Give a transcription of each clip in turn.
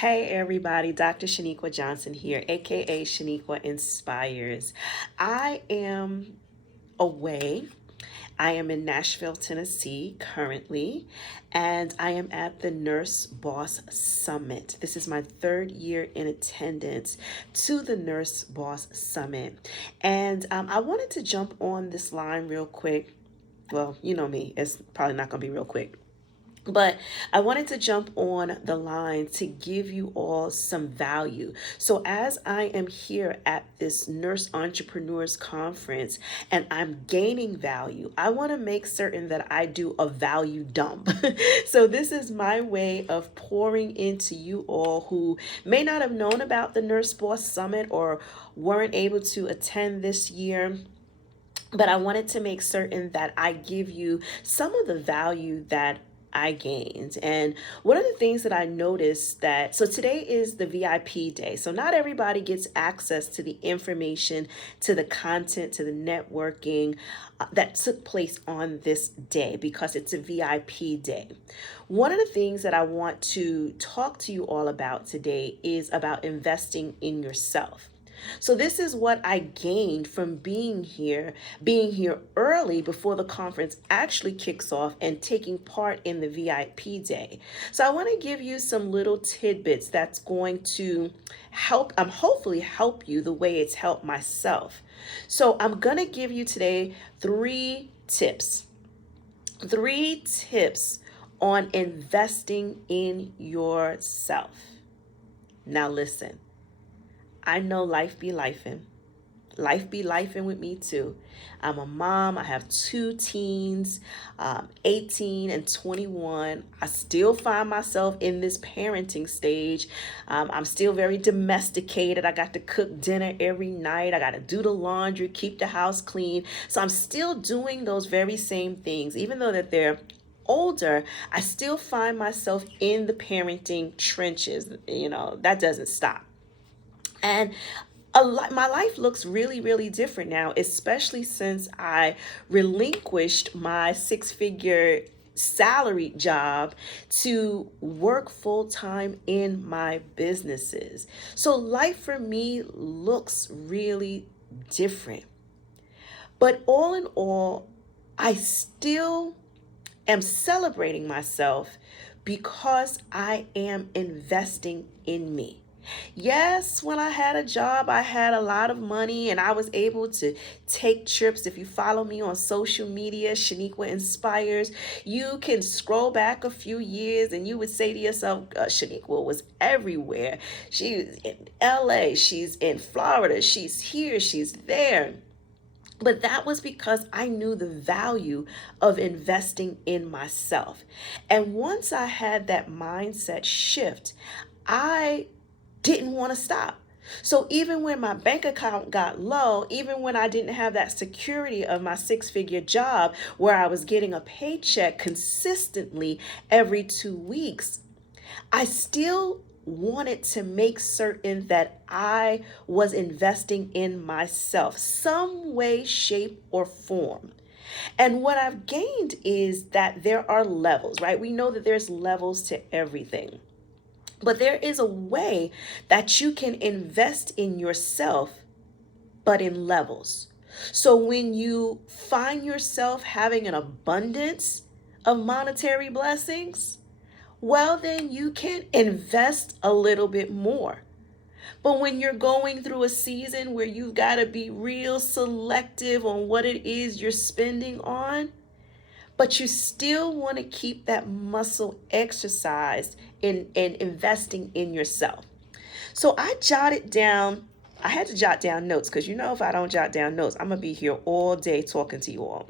Hey everybody, Dr. Sheniqua Johnson here, aka Sheniqua Inspires. I am away. I am in Nashville, Tennessee currently, and I am at the Nurse Boss Summit. This is my third year in attendance to the Nurse Boss Summit. And I wanted to jump on this line real quick. Well, you know me, it's probably not going to be real quick. But I wanted to jump on the line to give you all some value. So, as I am here at this Nurse Entrepreneurs Conference and I'm gaining value, I want to make certain that I do a value dump. So, this is my way of pouring into you all who may not have known about the Nurse Boss Summit or weren't able to attend this year. But I wanted to make certain that I give you some of the value that I gained. And one of the things that I noticed that, so today is the VIP day. So not everybody gets access to the information, to the content, to the networking that took place on this day because it's a VIP day. One of the things that I want to talk to you all about today is about investing in yourself. So this is what I gained from being here early before the conference actually kicks off and taking part in the VIP day. So I want to give you some little tidbits that's going to help, hopefully help you the way it's helped myself. So I'm going to give you today three tips. Three tips on investing in yourself. Now listen. I know life be lifing. Life be lifing with me too. I'm a mom. I have two teens, 18 and 21. I still find myself in this parenting stage. I'm still very domesticated. I got to cook dinner every night. I got to do the laundry, keep the house clean. So I'm still doing those very same things, even though that they're older. I still find myself in the parenting trenches. That doesn't stop. And my life looks really, really different now, especially since I relinquished my six-figure salary job to work full time in my businesses. So life for me looks really different. But all in all, I still am celebrating myself because I am investing in me. Yes, when I had a job, I had a lot of money and I was able to take trips. If you follow me on social media, Sheniqua Inspires, you can scroll back a few years and you would say to yourself, Sheniqua was everywhere. She's in LA, she's in Florida, she's here, she's there. But that was because I knew the value of investing in myself. And once I had that mindset shift, I didn't want to stop. So even when my bank account got low, even when I didn't have that security of my six-figure job where I was getting a paycheck consistently every 2 weeks, I still wanted to make certain that I was investing in myself, some way, shape, or form. And what I've gained is that there are levels, right? We know that there's levels to everything. But there is a way that you can invest in yourself, but in levels. So when you find yourself having an abundance of monetary blessings, well, then you can invest a little bit more. But when you're going through a season where you've got to be real selective on what it is you're spending on, but you still want to keep that muscle exercised in investing in yourself. So I jotted down, I had to jot down notes because if I don't jot down notes, I'm going to be here all day talking to you all.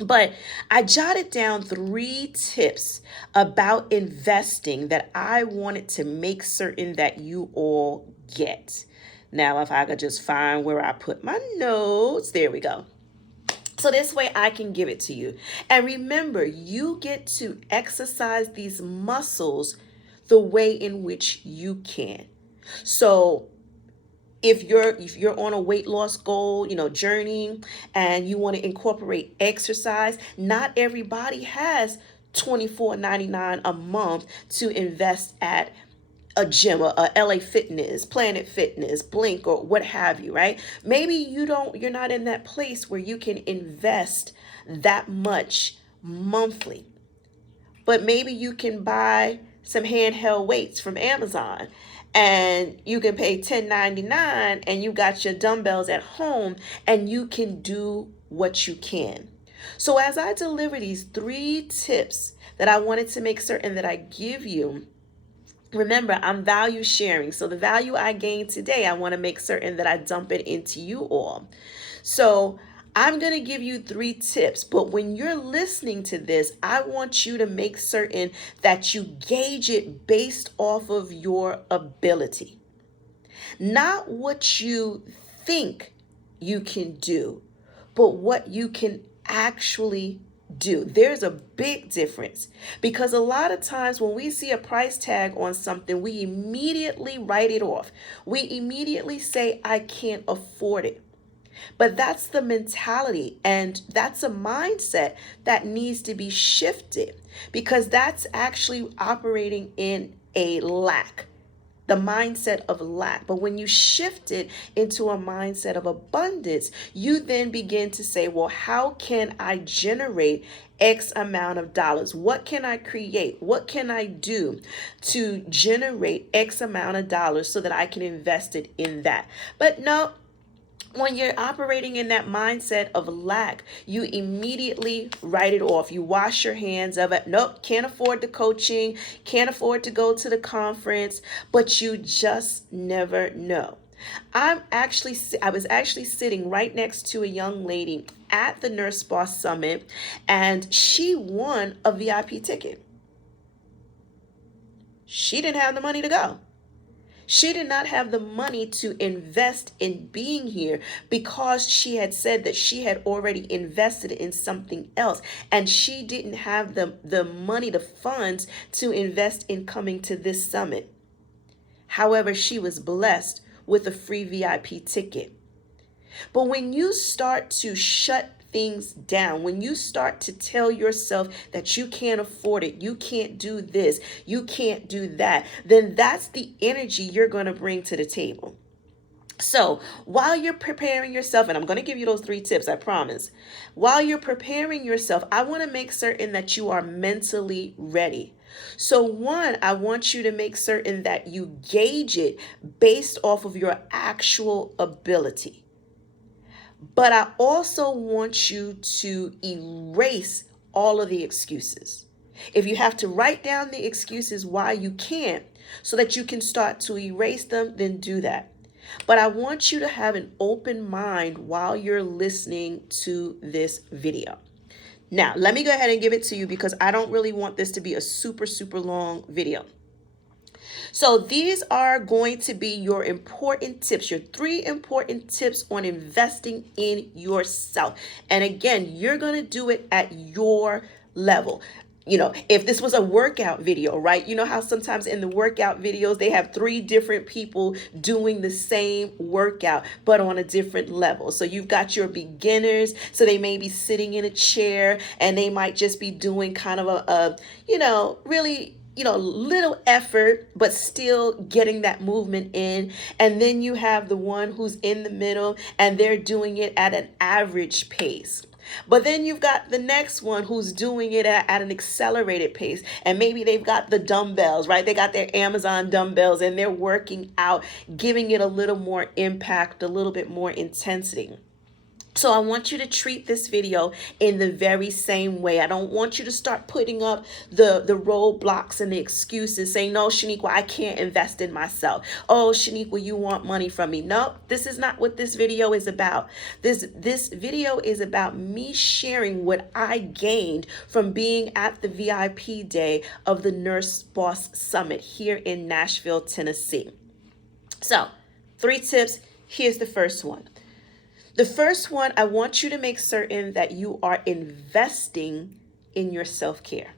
But I jotted down three tips about investing that I wanted to make certain that you all get. Now, if I could just find where I put my notes, there we go. So this way I can give it to you. And remember, you get to exercise these muscles the way in which you can. So if you're on a weight loss goal, journey, and you want to incorporate exercise, not everybody has $24.99 a month to invest at a gym, a LA Fitness, Planet Fitness, Blink, or what have you, right? Maybe you're not in that place where you can invest that much monthly, but maybe you can buy some handheld weights from Amazon and you can pay $10.99 and you got your dumbbells at home and you can do what you can. So as I deliver these 3 tips that I wanted to make certain that I give you, remember, I'm value sharing. So the value I gain today, I want to make certain that I dump it into you all. So I'm going to give you 3 tips, but when you're listening to this, I want you to make certain that you gauge it based off of your ability, not what you think you can do, but what you can actually do. There's a big difference because a lot of times when we see a price tag on something, we immediately write it off. We immediately say, I can't afford it. But that's the mentality, and that's a mindset that needs to be shifted because that's actually operating in a lack, the mindset of lack. But when you shift it into a mindset of abundance, you then begin to say, well, how can I generate X amount of dollars? What can I create? What can I do to generate X amount of dollars so that I can invest it in that? But no, when you're operating in that mindset of lack, you immediately write it off. You wash your hands of it. Nope, can't afford the coaching, can't afford to go to the conference, but you just never know. I was actually sitting right next to a young lady at the Nurse Boss Summit, and she won a VIP ticket. She didn't have the money to go. She did not have the money to invest in being here because she had said that she had already invested in something else and she didn't have the money, the funds to invest in coming to this summit. However, she was blessed with a free VIP ticket. But when you start to shut things down, when you start to tell yourself that you can't afford it, you can't do this, you can't do that, then that's the energy you're going to bring to the table. So while you're preparing yourself, and I'm going to give you those 3 tips, I promise. While you're preparing yourself, I want to make certain that you are mentally ready. So one, I want you to make certain that you gauge it based off of your actual ability. But I also want you to erase all of the excuses. If you have to write down the excuses why you can't so that you can start to erase them, then do that. But I want you to have an open mind while you're listening to this video. Now, let me go ahead and give it to you because I don't really want this to be a super, super long video. So these are going to be your important tips, your 3 important tips on investing in yourself. And again, you're going to do it at your level. You know, if this was a workout video, right? You know how sometimes in the workout videos, they have 3 different people doing the same workout, but on a different level. So you've got your beginners. So they may be sitting in a chair and they might just be doing kind of a really little effort, but still getting that movement in. And then you have the one who's in the middle and they're doing it at an average pace. But then you've got the next one who's doing it at an accelerated pace. And maybe they've got the dumbbells, right? They got their Amazon dumbbells and they're working out, giving it a little more impact, a little bit more intensity. So I want you to treat this video in the very same way. I don't want you to start putting up the roadblocks and the excuses saying, no, Sheniqua, I can't invest in myself. Oh, Sheniqua, you want money from me. No, this is not what this video is about. This video is about me sharing what I gained from being at the VIP day of the Nurse Boss Summit here in Nashville, Tennessee. So 3 tips. Here's the first one. The first one, I want you to make certain that you are investing in your self-care.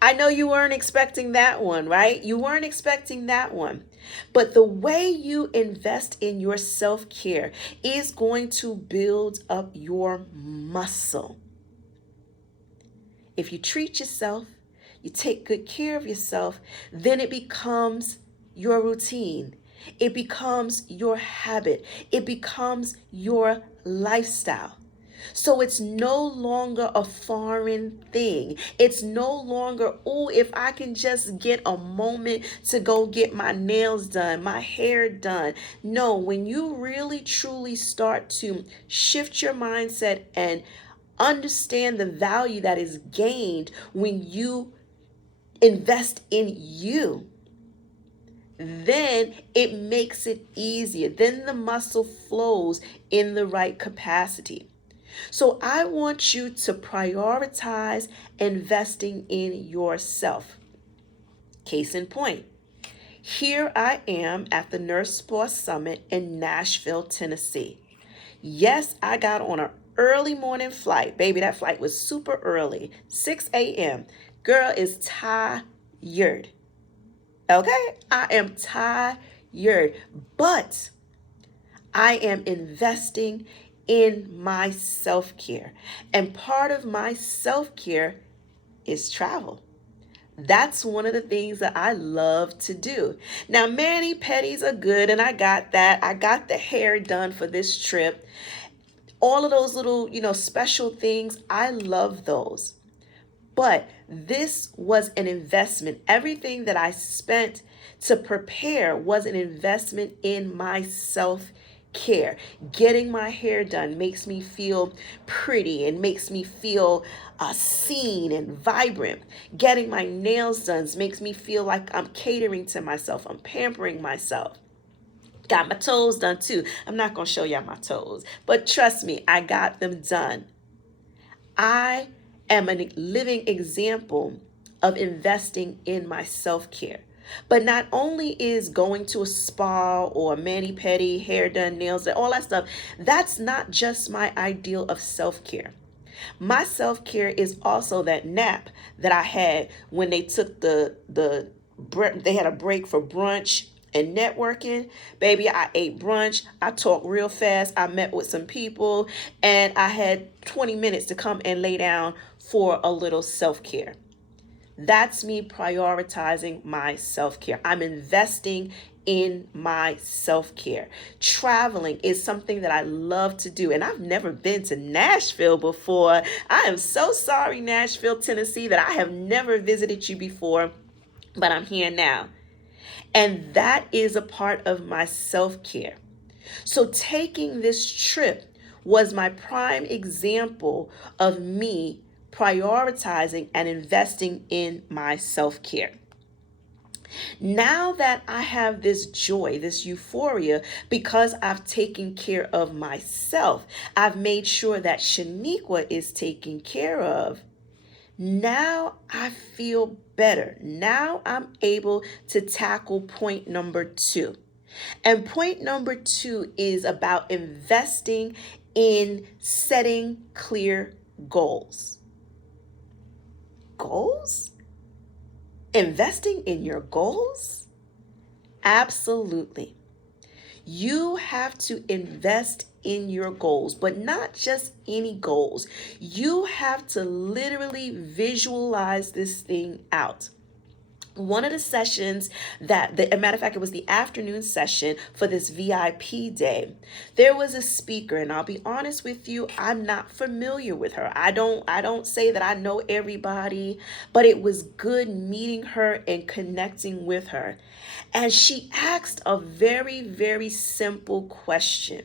I know you weren't expecting that one, right? You weren't expecting that one. But the way you invest in your self-care is going to build up your muscle. If you treat yourself, you take good care of yourself, then it becomes your routine. It becomes your habit. It becomes your lifestyle. So it's no longer a foreign thing. It's no longer, oh, if I can just get a moment to go get my nails done, my hair done. No, when you really truly start to shift your mindset and understand the value that is gained when you invest in you, then it makes it easier. Then the muscle flows in the right capacity. So I want you to prioritize investing in yourself. Case in point, here I am at the Nurse Boss Summit in Nashville, Tennessee. Yes, I got on an early morning flight. Baby, that flight was super early, 6 a.m. Girl is tired. Okay? I am tired. But I am investing in my self-care. And part of my self-care is travel. That's one of the things that I love to do. Now, mani-pedis are good, and I got that. I got the hair done for this trip. All of those little, special things, I love those. But this was an investment. Everything that I spent to prepare was an investment in my self care. Getting my hair done makes me feel pretty and makes me feel seen and vibrant. Getting my nails done makes me feel like I'm catering to myself, I'm pampering myself. Got my toes done too. I'm not going to show y'all my toes, but trust me, I got them done. I am a living example of investing in my self-care. But not only is going to a spa or a mani-pedi, hair done, nails done, all that stuff, that's not just my ideal of self-care. My self-care is also that nap that I had when they took they had a break for brunch and networking. Baby, I ate brunch. I talked real fast. I met with some people and I had 20 minutes to come and lay down for a little self-care. That's me prioritizing my self-care. I'm investing in my self-care. Traveling is something that I love to do, and I've never been to Nashville before. I am so sorry, Nashville, Tennessee, that I have never visited you before, but I'm here now. And that is a part of my self-care. So taking this trip was my prime example of me prioritizing and investing in my self-care. Now that I have this joy, this euphoria, because I've taken care of myself, I've made sure that Sheniqua is taken care of. Now I feel better. Now I'm able to tackle point number 2. And point number 2 is about investing in setting clear goals. Goals? Investing in your goals? Absolutely. You have to invest in your goals, but not just any goals. You have to literally visualize this thing out. One of the sessions as a matter of fact, it was the afternoon session for this VIP day. There was a speaker, and I'll be honest with you, I'm not familiar with her. I don't say that I know everybody, but it was good meeting her and connecting with her. And she asked a very, very simple question.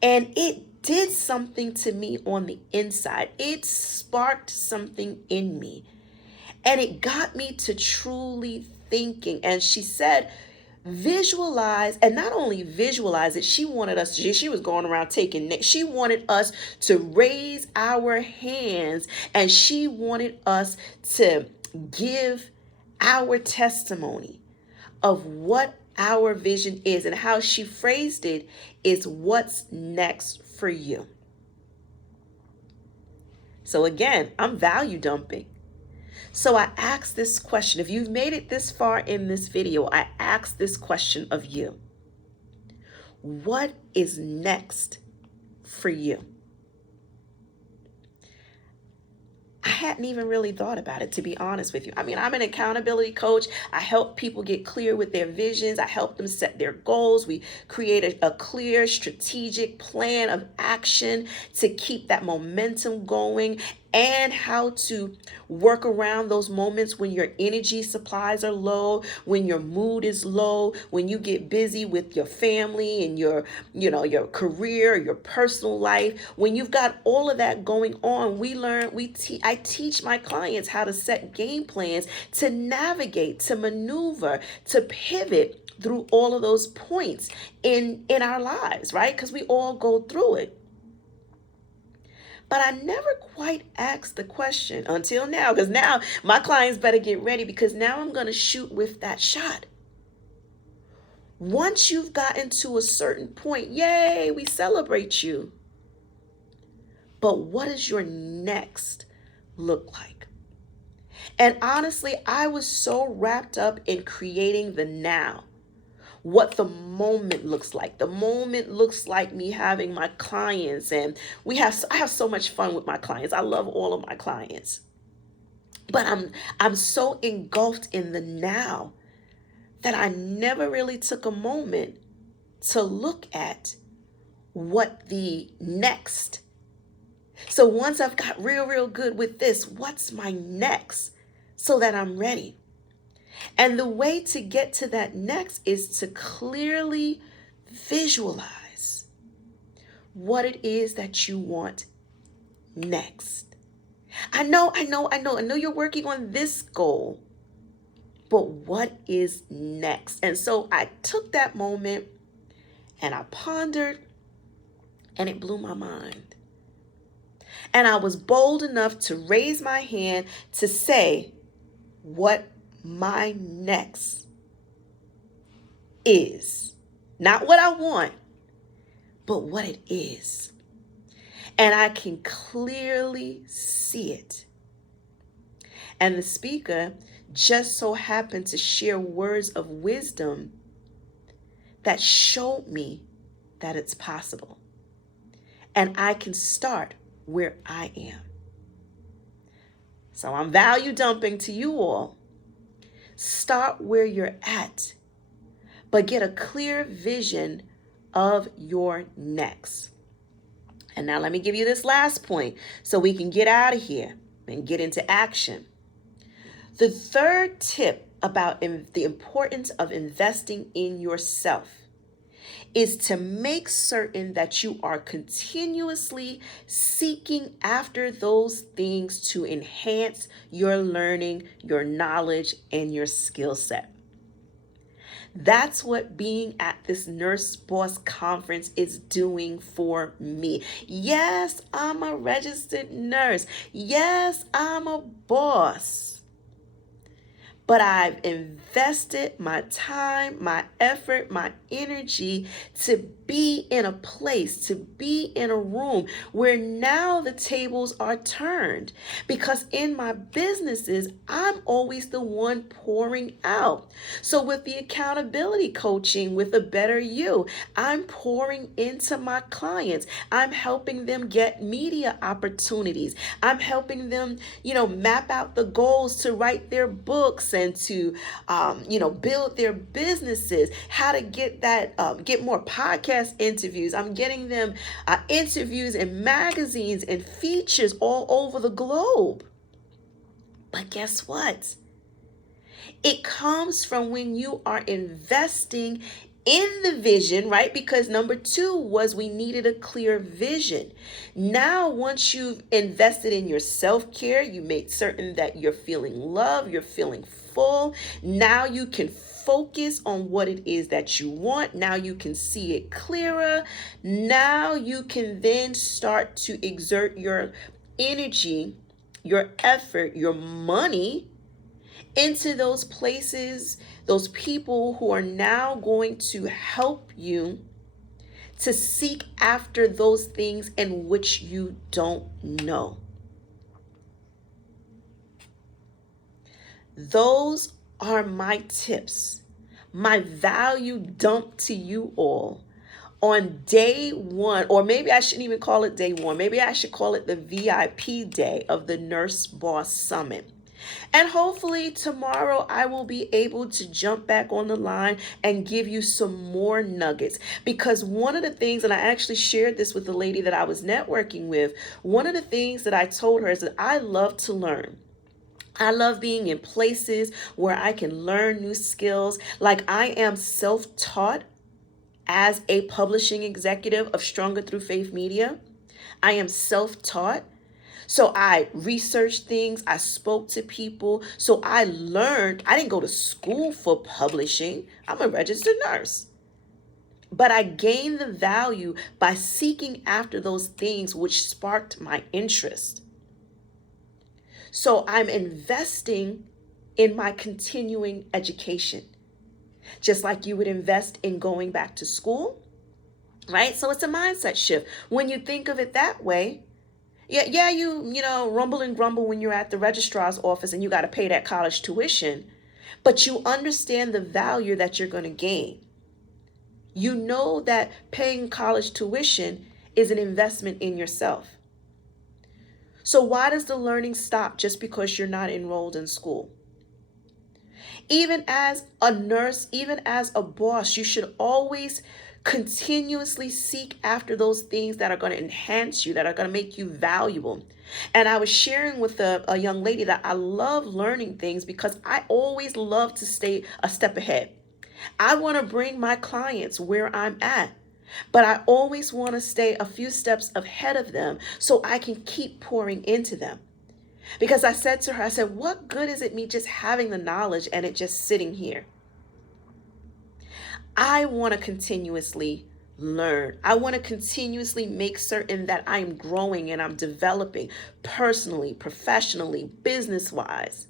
And it did something to me on the inside. It sparked something in me. And it got me to truly thinking. And she said, visualize, and not only visualize it, she wanted us, she was going around she wanted us to raise our hands, and she wanted us to give our testimony of what our vision is. And how she phrased it is, what's next for you? So again, I'm value dumping. So I ask this question. If you've made it this far in this video, I ask this question of you. What is next for you? I hadn't even really thought about it, to be honest with you. I mean, I'm an accountability coach. I help people get clear with their visions. I help them set their goals. We create a clear strategic plan of action to keep that momentum going, and how to work around those moments when your energy supplies are low, when your mood is low, when you get busy with your family and your career, your personal life. When you've got all of that going on, I teach my clients how to set game plans, to navigate, to maneuver, to pivot through all of those points in our lives, right? Because we all go through it. But I never quite asked the question until now, because now my clients better get ready, because now I'm going to shoot with that shot. Once you've gotten to a certain point, yay, we celebrate you. But what does your next look like? And honestly, I was so wrapped up in creating the now, what the moment looks like. The moment looks like me having my clients, and I have so much fun with my clients. I love all of my clients. But I'm so engulfed in the now that I never really took a moment to look at what the next. So once I've got real good with this, what's my next, so that I'm ready? And the way to get to that next is to clearly visualize what it is that you want next. I know you're working on this goal, but what is next? And so I took that moment and I pondered, and it blew my mind. And I was bold enough to raise my hand to say what my next is. Not what I want, but what it is. And I can clearly see it. And the speaker just so happened to share words of wisdom that showed me that it's possible. And I can start where I am. So I'm value dumping to you all. Start where you're at, but get a clear vision of your next. And now let me give you this last point so we can get out of here and get into action. The third tip about the importance of investing in yourself is to make certain that you are continuously seeking after those things to enhance your learning, your knowledge, and your skill set. That's what being at this Nurse Boss conference is doing for me. Yes, I'm a registered nurse. Yes, I'm a boss. But I've invested my time, my effort, my energy to be in a place, to be in a room where now the tables are turned. Because in my businesses, I'm always the one pouring out. So with the accountability coaching, with a better you, I'm pouring into my clients. I'm helping them get media opportunities. I'm helping them, map out the goals to write their books and to, build their businesses, how to get more podcast interviews. I'm getting them interviews in magazines and features all over the globe. But guess what? It comes from when you are investing in the vision, right? Because number 2 was we needed a clear vision. Now, once you've invested in your self-care, you made certain that you're feeling love, you're feeling full. Now you can focus on what it is that you want. Now you can see it clearer. Now you can then start to exert your energy, your effort, your money into those places, those people who are now going to help you to seek after those things in which you don't know. Those are my tips, my value dump to you all on day one, or maybe I shouldn't even call it day one, maybe I should call it the VIP day of the Nurse Boss Summit. And hopefully tomorrow I will be able to jump back on the line and give you some more nuggets. Because one of the things, and I actually shared this with the lady that I was networking with, one of the things that I told her is that I love to learn. I love being in places where I can learn new skills. Like I am self-taught as a publishing executive of Stronger Through Faith Media. I am self-taught. So I researched things, I spoke to people. So I learned, I didn't go to school for publishing. I'm a registered nurse. But I gained the value by seeking after those things which sparked my interest. So I'm investing in my continuing education, just like you would invest in going back to school, right? So it's a mindset shift. When you think of it that way, yeah, you know, rumble and grumble when you're at the registrar's office and you got to pay that college tuition, but you understand the value that you're going to gain. You know that paying college tuition is an investment in yourself. So why does the learning stop just because you're not enrolled in school? Even as a nurse, even as a boss, you should always continuously seek after those things that are going to enhance you, that are going to make you valuable. And I was sharing with a young lady that I love learning things because I always love to stay a step ahead. I want to bring my clients where I'm at, but I always want to stay a few steps ahead of them so I can keep pouring into them. Because I said to her, I said, what good is it me just having the knowledge and it just sitting here? I want to continuously learn. I want to continuously make certain that I'm growing and I'm developing personally, professionally, business-wise.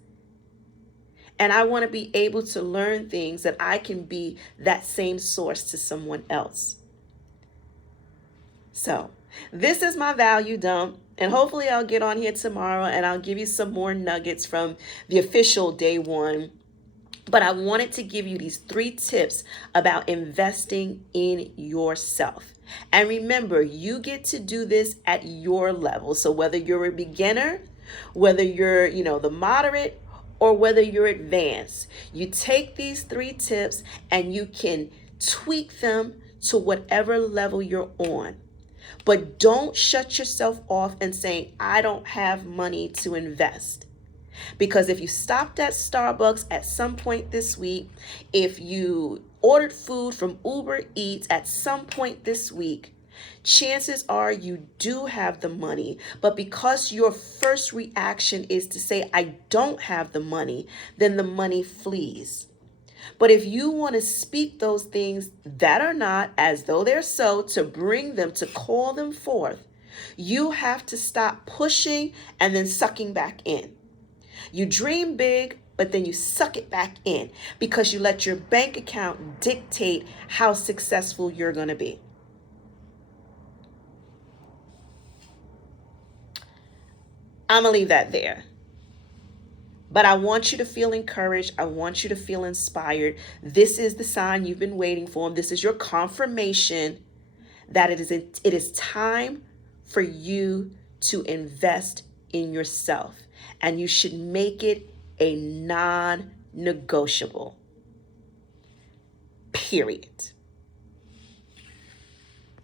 And I want to be able to learn things that I can be that same source to someone else. So this is my value dump. And hopefully I'll get on here tomorrow and I'll give you some more nuggets from the official day one. But I wanted to give you these 3 tips about investing in yourself. And remember, you get to do this at your level. So whether you're a beginner, whether you're, the moderate, or whether you're advanced, you take these 3 tips and you can tweak them to whatever level you're on. But don't shut yourself off and saying, I don't have money to invest. Because if you stopped at Starbucks at some point this week, if you ordered food from Uber Eats at some point this week, chances are you do have the money. But because your first reaction is to say, I don't have the money, then the money flees. But if you want to speak those things that are not as though they're so, to bring them, to call them forth, you have to stop pushing and then sucking back in. You dream big, but then you suck it back in because you let your bank account dictate how successful you're going to be. I'm going to leave that there. But I want you to feel encouraged. I want you to feel inspired. This is the sign you've been waiting for. This is your confirmation that it is time for you to invest in yourself. And you should make it a non-negotiable. Period.